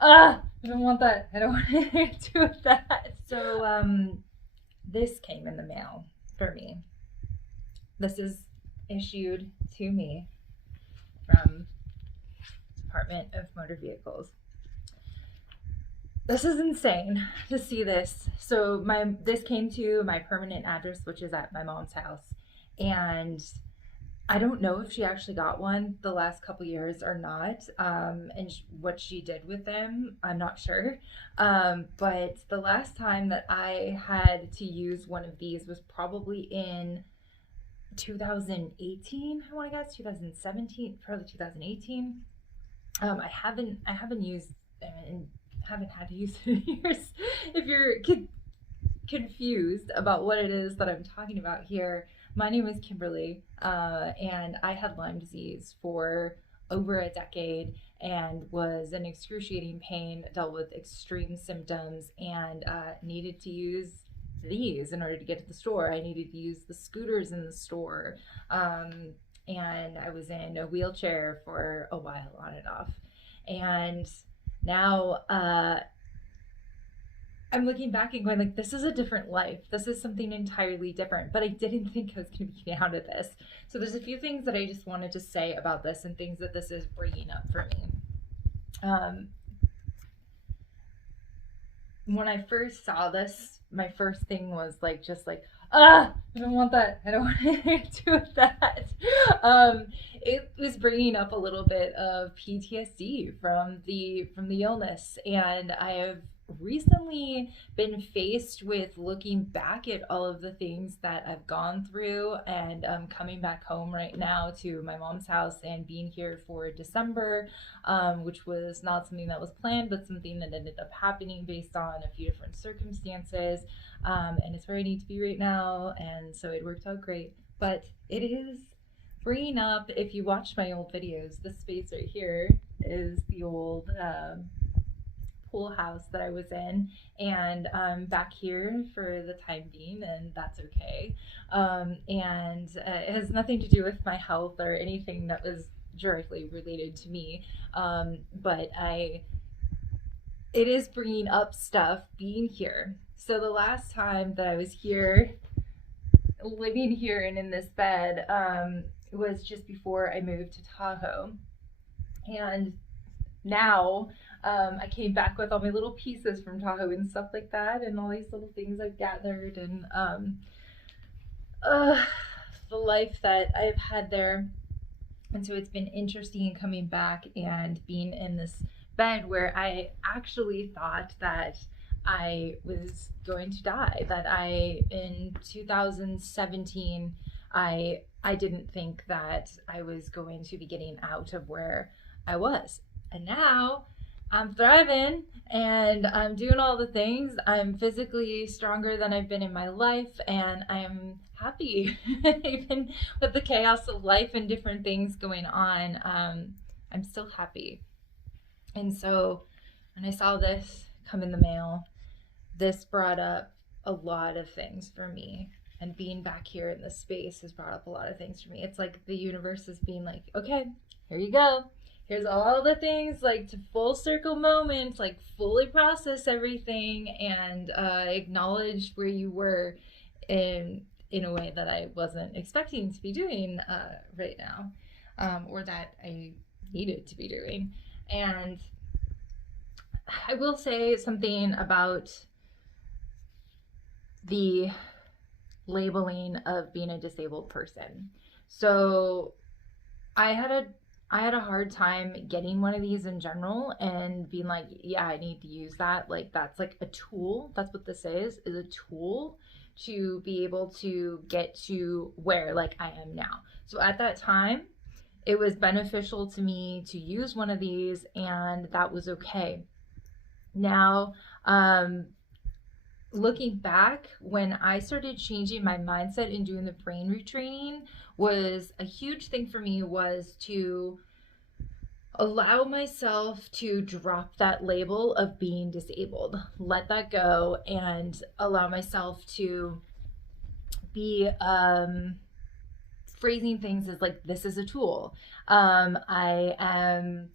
I don't want that. I don't want to do that. So, this came in the mail for me. This is issued to me from Department of Motor Vehicles. This is insane to see this. So this came to my permanent address, which is at my mom's house, and I don't know if she actually got one the last couple years or not, and what she did with them, I'm not sure. But the last time that I had to use one of these was probably in 2018. I want to guess 2017, probably 2018. I haven't used and haven't had to use it in years. If you're confused about what it is that I'm talking about here, my name is Kimberly, and I had Lyme disease for over a decade and was in excruciating pain, dealt with extreme symptoms, and needed to use these in order to get to the store. I needed to use the scooters in the store, and I was in a wheelchair for a while on and off. And now I'm looking back and going like, this is a different life. This is something entirely different. But I didn't think I was going to be out of this. So there's a few things that I just wanted to say about this and things that this is bringing up for me. When I first saw this, my first thing was like, just like, I don't want that. I don't want to do that. It was bringing up a little bit of PTSD from the illness, and I have recently been faced with looking back at all of the things that I've gone through, and coming back home right now to my mom's house and being here for December, which was not something that was planned, but something that ended up happening based on a few different circumstances. And it's where I need to be right now, and so it worked out great. But it is bringing up, if you watch my old videos, this space right here is the old pool house that I was in, and back here for the time being, and that's okay. And it has nothing to do with my health or anything that was directly related to me, but it is bringing up stuff being here. So the last time that I was here, living here and in this bed, was just before I moved to Tahoe. And now I came back with all my little pieces from Tahoe and stuff like that, and all these little things I've gathered, and the life that I've had there. And so it's been interesting coming back and being in this bed where I actually thought that I was going to die, that in 2017, I didn't think that I was going to be getting out of where I was. And now I'm thriving and I'm doing all the things. I'm physically stronger than I've been in my life, and I'm happy. Even with the chaos of life and different things going on, I'm still happy. And so when I saw this come in the mail, this brought up a lot of things for me. And being back here in this space has brought up a lot of things for me. It's like the universe is being like, okay, here you go. Here's all the things, like, to full circle moments, like fully process everything and acknowledge where you were in a way that I wasn't expecting to be doing right now, or that I needed to be doing. And I will say something about the labeling of being a disabled person. So I had a hard time getting one of these in general and being like, yeah, I need to use that. Like, that's like a tool. That's what this is a tool to be able to get to where like I am now. So at that time, it was beneficial to me to use one of these, and that was okay. Now, looking back, when I started changing my mindset and doing the brain retraining, was a huge thing for me, was to allow myself to drop that label of being disabled, let that go, and allow myself to be phrasing things as like, this is a tool. I am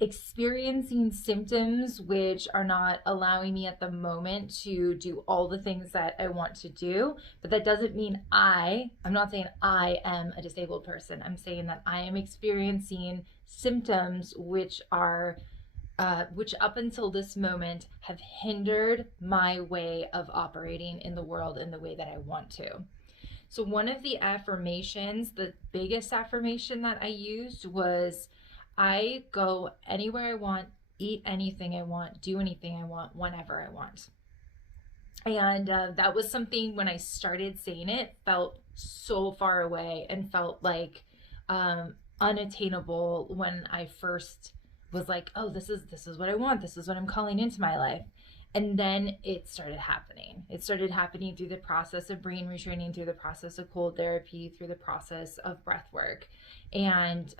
experiencing symptoms which are not allowing me at the moment to do all the things that I want to do. But that doesn't mean I'm not saying I am a disabled person. I'm saying that I am experiencing symptoms which are which up until this moment have hindered my way of operating in the world in the way that I want to. So one of the affirmations, the biggest affirmation that I used was, I go anywhere I want, eat anything I want, do anything I want, whenever I want. And that was something, when I started saying it, felt so far away and felt like unattainable when I first was like, oh, this is what I want. This is what I'm calling into my life. And then it started happening. It started happening through the process of brain retraining, through the process of cold therapy, through the process of breath work. And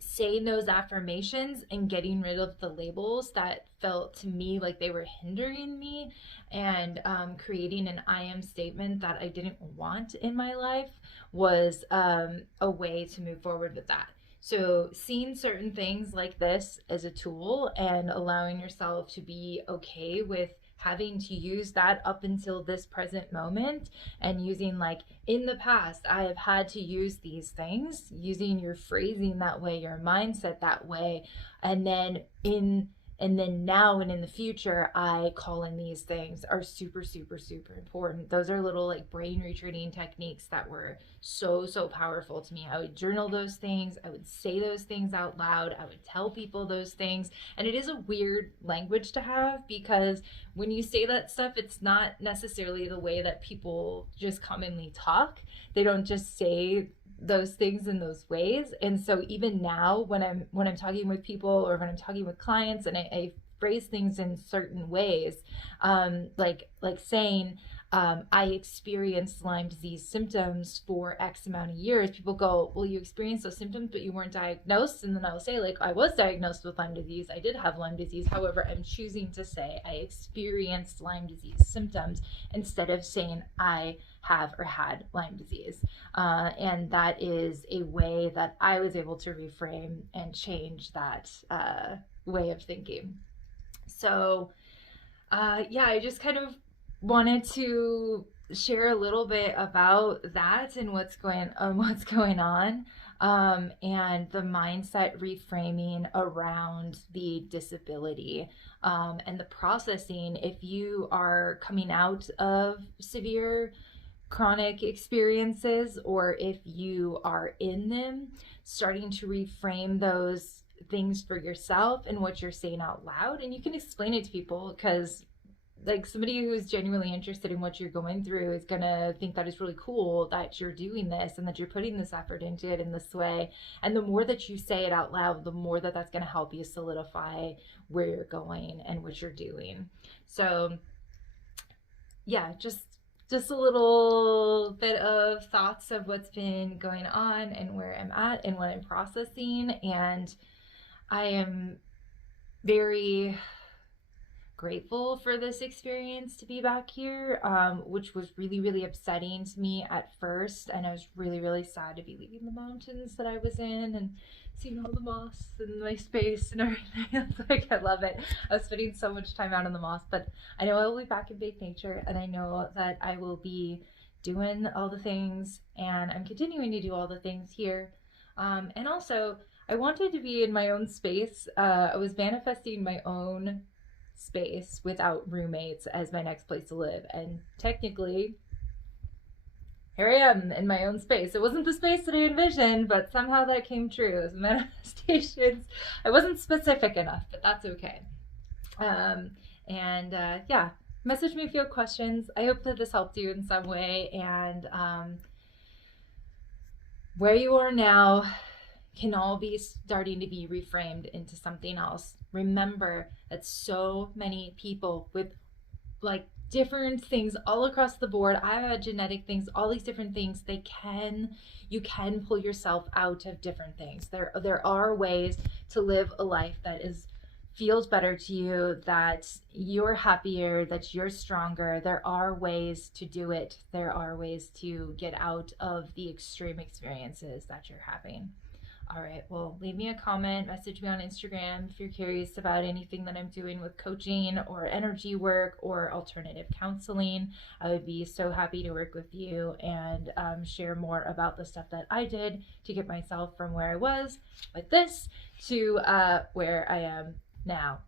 saying those affirmations and getting rid of the labels that felt to me like they were hindering me, and creating an I am statement that I didn't want in my life was a way to move forward with that. So seeing certain things like this as a tool and allowing yourself to be okay with having to use that up until this present moment, and using, like, in the past I have had to use these things, using your phrasing that way, your mindset that way, and then now and in the future I call in these things, are super, super, super important. Those are little, like, brain retraining techniques that were so powerful to me. I would journal those things, I would say those things out loud, I would tell people those things. And it is a weird language to have, because when you say that stuff, it's not necessarily the way that people just commonly talk. They don't just say those things in those ways. And so even now when I'm talking with people, or when I'm talking with clients, and I phrase things in certain ways, like saying, I experienced Lyme disease symptoms for X amount of years. People go, well, you experienced those symptoms, but you weren't diagnosed. And then I will say, like, I was diagnosed with Lyme disease. I did have Lyme disease. However, I'm choosing to say I experienced Lyme disease symptoms instead of saying I have or had Lyme disease. And that is a way that I was able to reframe and change that way of thinking. So I just kind of wanted to share a little bit about that and what's going on, and the mindset reframing around the disability, and the processing. If you are coming out of severe chronic experiences, or if you are in them, starting to reframe those things for yourself and what you're saying out loud. And you can explain it to people, because, like, somebody who's genuinely interested in what you're going through is gonna think that it's really cool that you're doing this and that you're putting this effort into it in this way. And the more that you say it out loud, the more that that's gonna help you solidify where you're going and what you're doing. So yeah, just a little bit of thoughts of what's been going on and where I'm at and what I'm processing. And I am very grateful for this experience to be back here, which was really, really upsetting to me at first. And I was really, really sad to be leaving the mountains that I was in and seeing all the moss and my space and everything. It's like, I love it. I was spending so much time out in the moss, but I know I will be back in big nature, and I know that I will be doing all the things, and I'm continuing to do all the things here. And also, I wanted to be in my own space. I was manifesting my own space without roommates as my next place to live, and technically here I am in my own space. It wasn't the space that I envisioned, but somehow that came true. It was manifestations. I wasn't specific enough, but that's okay. Message me if you have questions. I hope that this helped you in some way, and where you are now can all be starting to be reframed into something else. Remember that so many people with, like, different things all across the board. I've had genetic things, all these different things. You can pull yourself out of different things. There are ways to live a life that feels better to you, that you're happier, that you're stronger. There are ways to do it. There are ways to get out of the extreme experiences that you're having. All right. Well, leave me a comment, message me on Instagram if you're curious about anything that I'm doing with coaching or energy work or alternative counseling. I would be so happy to work with you and share more about the stuff that I did to get myself from where I was with this to where I am now.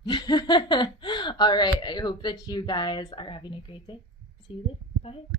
All right. I hope that you guys are having a great day. See you later. Bye.